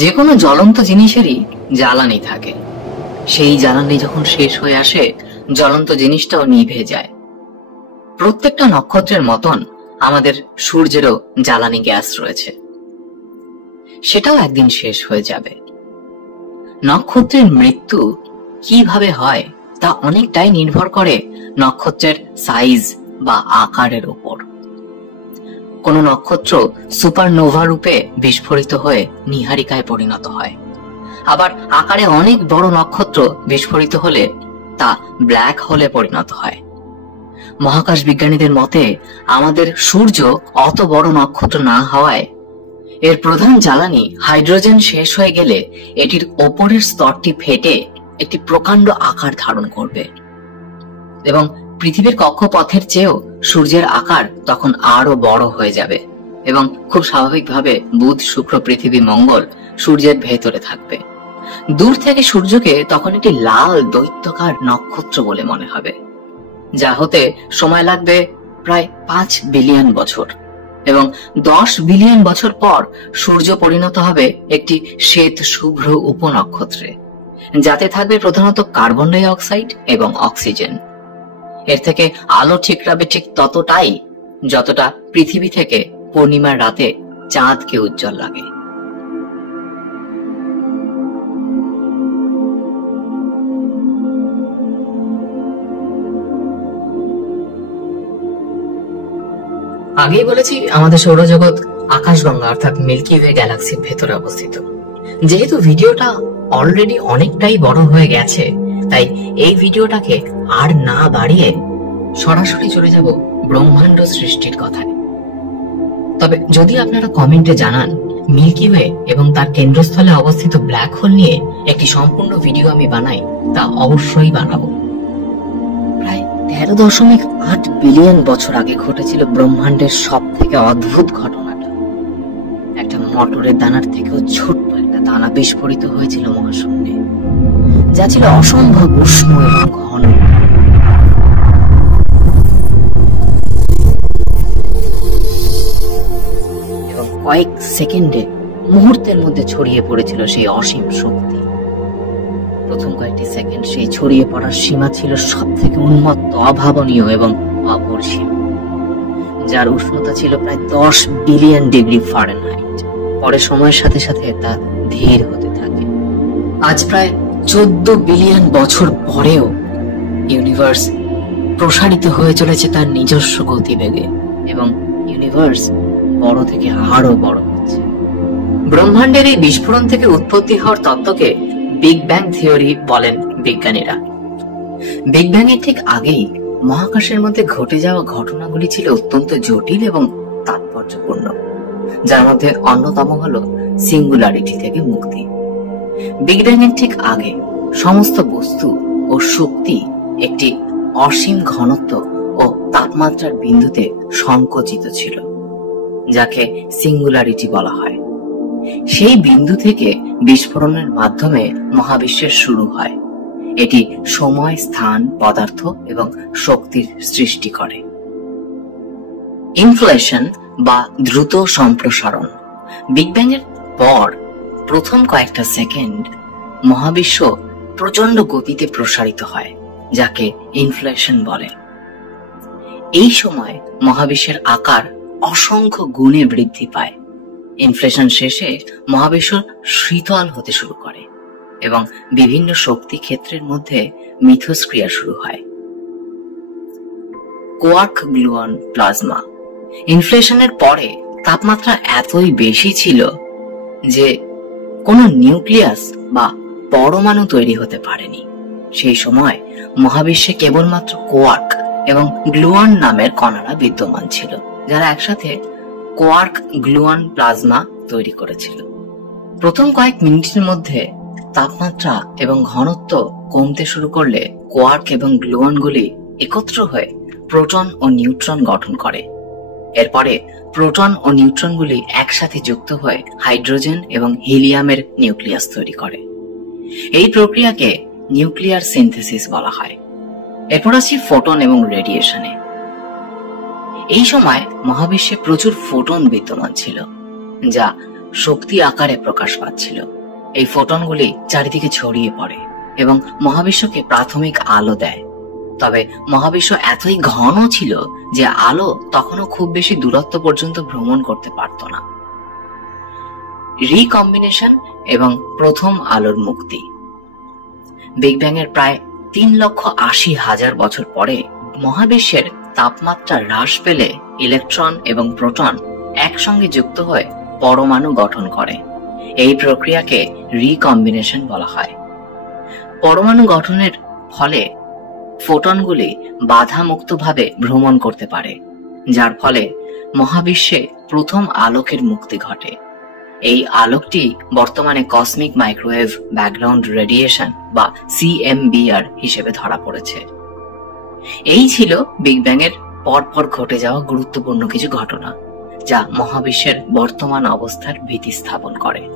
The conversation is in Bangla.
যে কোনো জ্বলন্ত জিনিসেরই জ্বালানি থাকে, সেই জ্বালানি যখন শেষ হয়ে আসে জ্বলন্ত জিনিসটাও নিভে যায়। প্রত্যেকটা নক্ষত্রের মতন আমাদের সূর্যেরও জ্বালানি গ্যাস রয়েছে, সেটাও একদিন শেষ হয়ে যাবে। নক্ষত্রের মৃত্যু কিভাবে হয় তা অনেকটাই নির্ভর করে নক্ষত্রের সাইজ বা আকারের উপর। কোন নক্ষত্র সুপারনোভা রূপে বিস্ফোরিত হয়ে নীহারিকায় পরিণত হয়, আবার আকারে অনেক বড় নক্ষত্র বিস্ফোরিত হলে তা ব্ল্যাক হোলে পরিণত হয়। মহাকাশ বিজ্ঞানীদের মতে আমাদের সূর্য অত বড় নক্ষত্র না হওয়ায় এর প্রধান জ্বালানি হাইড্রোজেন শেষ হয়ে গেলে এটির ওপরের স্তরটি ফেটে একটি প্রকাণ্ড আকার ধারণ করবে এবং পৃথিবীর কক্ষপথের চেয়েও সূর্যের আকার তখন আরো বড় হয়ে যাবে এবং খুব স্বাভাবিকভাবে বুধ, শুক্র, পৃথিবী, মঙ্গল সূর্যের ভেতরে থাকবে। দূর থেকে সূর্যকে তখন একটি লাল দৈত্যাকার নক্ষত্র বলে মনে হবে, যা হতে সময় লাগবে প্রায় 5 বিলিয়ন বছর এবং 10 বিলিয়ন বছর পর সূর্য পরিণত হবে একটি শ্বেত শুভ্র উপনক্ষত্রে, যাতে থাকবে প্রধানত কার্বন ডাই অক্সাইড এবং অক্সিজেন। এর থেকে আলো ঠিকরাবে ঠিক ততটাই যতটা পৃথিবী থেকে পূর্ণিমার রাতে চাঁদকে উজ্জ্বল লাগে। আগেই বলেছি আমাদের সৌরজগৎ আকাশগঙ্গা অর্থাৎ মিল্কি ওয়ে গ্যালাক্সির ভেতরে অবস্থিত। যেহেতু ভিডিওটা অলরেডি অনেকটাই বড় হয়ে গেছে, তাই এই ভিডিওটাকে আর না বাড়িয়ে সরাসরি চলে যাব ব্রহ্মাণ্ড সৃষ্টির কথায়। তবে যদি আপনারা কমেন্টে জানান মিল্কি ওয়ে এবং তার কেন্দ্রস্থলে অবস্থিত ব্ল্যাক হোল নিয়ে একটি সম্পূর্ণ ভিডিও আমি বানাই, তা অবশ্যই বানাবো। প্রায় 13.8 বিলিয়ন বছর আগে ঘটেছিল ব্রহ্মাণ্ডের সব থেকে অদ্ভুত ঘটনাটা। একটা মটরের দানার থেকেও ছোট্ট একটা দানা বিস্ফোরিত হয়েছিল মহাশূন্যে, যা ছিল অসম্ভব উষ্ণ এবং ঘন। এবং কয়েক সেকেন্ডে, মুহূর্তের মধ্যে ছড়িয়ে পড়েছিল সেই অসীম শক্তি। প্রথম কয়েকটি সেকেন্ড সেই ছড়িয়ে পড়ার সীমা ছিল সব থেকে উন্মত্ত, অভাবনীয় এবং অপরিসীম, যার উষ্ণতা ছিল প্রায় 10 বিলিয়ন ডিগ্রি ফারেনহাইট। পরে সময়ের সাথে সাথে তা ধীর হতে থাকে। আজ প্রায় 14 বিলিয়ন বছর পরেও ইউনিভার্স প্রসারিত হয়ে চলেছে তার নিজস্ব গতিবেগে এবং ইউনিভার্স বড় থেকে আরো বড় হচ্ছে। ব্রহ্মাণ্ডের এই বিস্ফোরণ থেকে উৎপত্তি হওয়ার তত্ত্বকে বিগ ব্যাং থিওরি বলেন বিজ্ঞানীরা। বিগ ব্যাং এর ঠিক আগেই মহাকাশের মধ্যে ঘটে যাওয়া ঘটনাগুলি ছিল অত্যন্ত জটিল এবং তাৎপর্যপূর্ণ, যার মধ্যে অন্যতম হলো সিঙ্গুলারিটি থেকে মুক্তি। বিগ ব্যাং এর ঠিক আগে সমস্ত বস্তু ও শক্তি একটি অসীম ঘনত্ব ও তাপমাত্রার বিন্দুতে সংকুচিত ছিল, যাকে সিঙ্গুলারিটি বলা হয়। সেই বিন্দু থেকে বিস্ফোরণের মাধ্যমে মহাবিশ্বের শুরু হয়। এটি সময়, স্থান, পদার্থ এবং শক্তির সৃষ্টি করে। ইনফ্লেশন বা দ্রুত সম্প্রসারণ। বিগ ব্যাং এর পর প্রথম কয়েকটা সেকেন্ড মহাবিশ্ব প্রচন্ড গতিতে প্রসারিত হয়, যাকে ইনফ্লেশন বলে। এই সময় মহাবিশ্বের আকার অসংখ্য গুণে বৃদ্ধি পায়। ইনফ্লেশন শেষে মহাবিশ্ব শীতল হতে শুরু করে এবং বিভিন্ন শক্তি ক্ষেত্রের মধ্যে মিথস্ক্রিয়া শুরু হয়। Quark, gluon, plasma. ইনফ্লেশনের পরে তাপমাত্রা এতই বেশি ছিল যে কোনো নিউক্লিয়াস বা পরমাণু তৈরি হতে পারেনি। সেই সময় মহাবিশ্বে কেবলমাত্র কোয়ার্ক এবং গ্লুয়ন নামের কণারা বিদ্যমান ছিল, যারা একসাথে কোয়ার্ক, গ্লুয়ন, প্লাজমা তৈরি করেছিল। প্রথম কয়েক মিনিটের মধ্যে তাপমাত্রা এবং ঘনত্ব কমতে শুরু করলে কোয়ার্ক এবং গ্লুয়নগুলি একত্র হয়ে প্রোটন ও নিউট্রন গঠন করে। এরপরে প্রোটন ও নিউট্রনগুলি একসাথে যুক্ত হয়ে হাইড্রোজেন এবং হিলিয়ামের নিউক্লিয়াস তৈরি করে। এই প্রক্রিয়াকে নিউক্লিয়ার সিনথেসিস বলা হয়। এরপর আসি ফোটন এবং রেডিয়েশনে। এই সময় মহাবিশ্বে প্রচুর ফোটন বিদ্যমান ছিল, যা শক্তি আকারে প্রকাশ পাচ্ছিল। এই ফোটনগুলি চারিদিকে ছড়িয়ে পড়ে এবং মহাবিশ্বকে প্রাথমিক আলো দেয়। তবে মহাবিশ্ব এতই ঘন ছিল যে আলো তখনও খুব বেশি দূরত্ব পর্যন্ত ভ্রমণ করতে পারত না। রিকম্বিনেশন এবং প্রথম আলোর মুক্তি। বিগ ব্যাং এর প্রায় 3,80,000 বছর পরে মহাবিশ্বের তাপমাত্রা হ্রাস পেলে ইলেকট্রন এবং প্রোটন একসঙ্গে যুক্ত হয়ে পরমাণু গঠন করে। এই প্রক্রিয়াকে রিকম্বিনেশন বলা হয়। পরমাণু গঠনের ফলে ফোটনগুলি বাধামুক্তভাবে ভ্রমণ করতে পারে, যার ফলে মহাবিশ্বে প্রথম আলোকের মুক্তি ঘটে। এই আলোকটি বর্তমানে কসমিক মাইক্রোওয়েভ ব্যাকগ্রাউন্ড রেডিয়েশন বা CMBR হিসেবে ধরা পড়েছে। এই ছিল বিগ ব্যাং এর পরপর ঘটে যাওয়া গুরুত্বপূর্ণ কিছু ঘটনা, যা মহাবিশ্বের বর্তমান অবস্থার ভিত্তি স্থাপন করে।